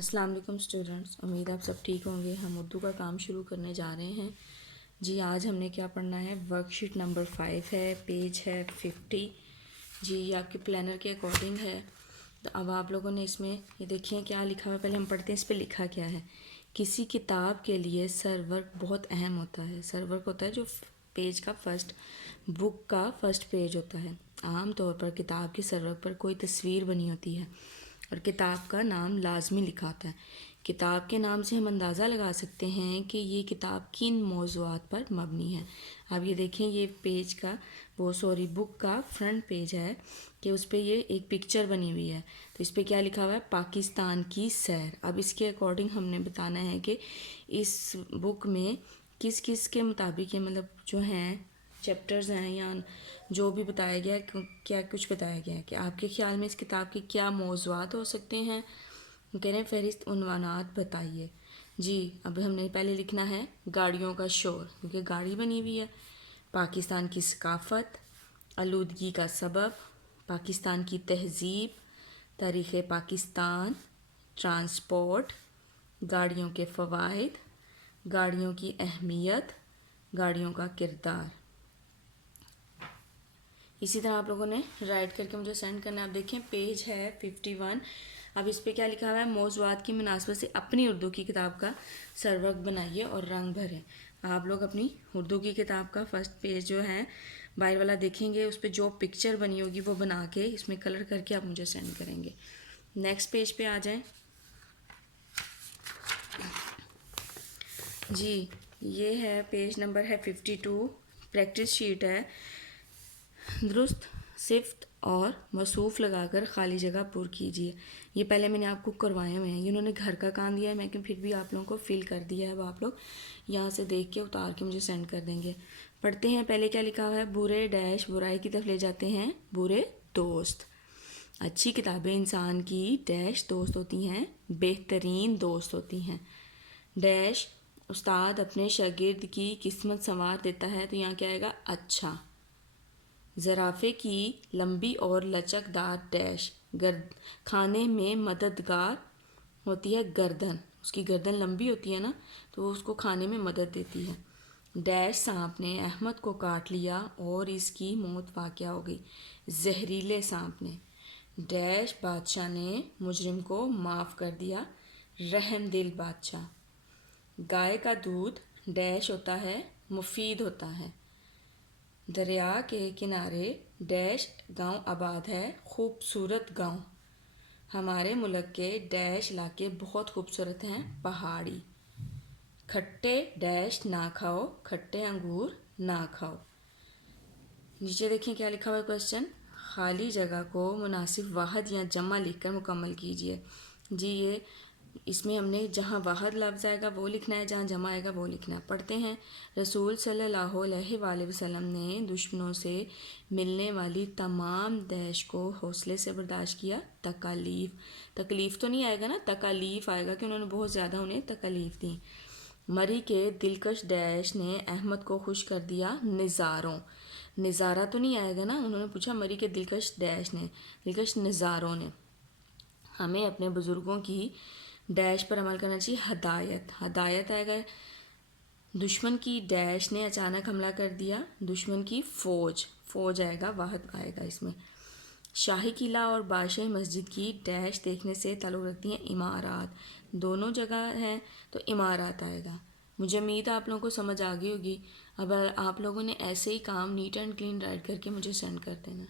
السلام علیکم اسٹوڈنٹس، امید آپ سب ٹھیک ہوں گے۔ ہم اردو کا کام شروع کرنے جا رہے ہیں۔ جی آج ہم نے کیا پڑھنا ہے؟ ورک شیٹ نمبر 5 ہے، پیج ہے 50۔ جی یہ آپ کے پلانر کے اکارڈنگ ہے۔ تو اب آپ لوگوں نے اس میں یہ دیکھیں کیا لکھا ہوا ہے، پہلے ہم پڑھتے ہیں اس پہ لکھا کیا ہے۔ کسی کتاب کے لیے سر ورک بہت اہم ہوتا ہے۔ سر ورک ہوتا ہے جو پیج کا بک کا فرسٹ پیج ہوتا ہے۔ عام طور پر کتاب کے سر ورک پر کوئی تصویر بنی ہوتی ہے اور کتاب کا نام لازمی لکھا ہوتا ہے۔ کتاب کے نام سے ہم اندازہ لگا سکتے ہیں کہ یہ کتاب کن موضوعات پر مبنی ہے۔ اب یہ دیکھیں یہ بک کا فرنٹ پیج ہے کہ اس پہ یہ ایک پکچر بنی ہوئی ہے، تو اس پہ کیا لکھا ہوا ہے؟ پاکستان کی سیر۔ اب اس کے اکارڈنگ ہم نے بتانا ہے کہ اس بک میں کس کس کے مطابق مطلب جو ہیں چیپٹرز ہیں یا جو بھی بتایا گیا ہے، کیا کچھ بتایا گیا ہے کہ آپ کے خیال میں اس کتاب کے کیا موضوعات ہو سکتے ہیں۔ کہہ رہے ہیں فہرست عنوانات بتائیے۔ جی اب ہم نے پہلے لکھنا ہے گاڑیوں کا شور، کیونکہ گاڑی بنی ہوئی ہے۔ پاکستان کی ثقافت، آلودگی کا سبب، پاکستان کی تہذیب، تاریخ پاکستان، ٹرانسپورٹ، گاڑیوں کے فوائد، گاڑیوں کی اہمیت، گاڑیوں کا کردار۔ اسی طرح آپ لوگوں نے رائٹ کر کے مجھے سینڈ کرنا ہے۔ آپ دیکھیں پیج ہے 51۔ اب اس پہ کیا لکھا ہوا ہے؟ موضوعات کی مناسبت سے اپنی اردو کی کتاب کا سر ورک بنائیے اور رنگ بھریں۔ آپ لوگ اپنی اردو کی کتاب کا فرسٹ پیج جو ہے باہر والا دیکھیں گے، اس پہ جو پکچر بنی ہوگی وہ بنا کے اس میں کلر کر کے آپ مجھے سینڈ کریں گے۔ نیکسٹ پیج پہ آ جائیں۔ جی یہ ہے پیج نمبر ہے 52، پریکٹس شیٹ ہے۔ درست صفت اور موصوف لگا کر خالی جگہ پر کیجیے۔ یہ پہلے میں نے آپ کو کروائے ہوئے ہیں، انہوں نے گھر کا کام دیا ہے، میں پھر بھی آپ لوگوں کو فل کر دیا ہے۔ اب آپ لوگ یہاں سے دیکھ کے اتار کے مجھے سینڈ کر دیں گے۔ پڑھتے ہیں پہلے کیا لکھا ہوا ہے؟ برے ڈیش برائی کی طرف لے جاتے ہیں برے دوست۔ اچھی کتابیں انسان کی ڈیش دوست ہوتی ہیں، بہترین دوست ہوتی ہیں۔ ڈیش استاد اپنے شاگرد کی قسمت سنوار دیتا ہے، تو یہاں کیا آئے گا؟ اچھا۔ زرافے کی لمبی اور لچکدار ڈیش کھانے میں مددگار ہوتی ہے گردن، اس کی گردن لمبی ہوتی ہے نا، تو وہ اس کو کھانے میں مدد دیتی ہے۔ ڈیش سانپ نے احمد کو کاٹ لیا اور اس کی موت واقع ہو گئی، زہریلے سانپ نے۔ ڈیش بادشاہ نے مجرم کو معاف کر دیا، رحم دل بادشاہ۔ گائے کا دودھ ڈیش ہوتا ہے، مفید ہوتا ہے۔ دریا کے کنارے ڈیش گاؤں آباد ہے، خوبصورت گاؤں۔ ہمارے ملک کے ڈیش علاقے بہت خوبصورت ہیں، پہاڑی۔ کھٹے ڈیش نہ کھاؤ، کھٹے انگور نہ کھاؤ۔ نیچے دیکھیں کیا لکھا ہوا ہے کویسچن، خالی جگہ کو مناسب واحد یا جمع لکھ کر مکمل کیجیے۔ جی یہ اس میں ہم نے جہاں واحد لفظ آئے گا وہ لکھنا ہے، جہاں جمع آئے گا وہ لکھنا ہے۔ پڑھتے ہیں رسول صلی اللہ علیہ وآلہ وسلم نے دشمنوں سے ملنے والی تمام ڈیش کو حوصلے سے برداشت کیا۔ تکلیف تو نہیں آئے گا نا، تکالیف آئے گا کہ انہوں نے بہت زیادہ انہیں تکالیف دی۔ مری کے دلکش ڈیش نے احمد کو خوش کر دیا، نظاروں۔ نظارہ تو نہیں آئے گا نا، انہوں نے پوچھا مری کے دلکش ڈیش نے، دلکش نظاروں نے۔ ہمیں اپنے بزرگوں کی ڈیش پر عمل کرنا چاہیے، ہدایت آئے گا۔ دشمن کی ڈیش نے اچانک حملہ کر دیا، دشمن کی فوج آئے گا، واحد آئے گا اس میں۔ شاہی قلعہ اور بادشاہی مسجد کی ڈیش دیکھنے سے تعلق رکھتی ہیں، عمارات۔ دونوں جگہ ہیں تو عمارات آئے گا۔ مجھے امید آپ لوگوں کو سمجھ آ گئی ہوگی۔ اب آپ لوگوں نے ایسے ہی کام نیٹ اینڈ کلین رائٹ کر کے مجھے سینڈ کر دینا۔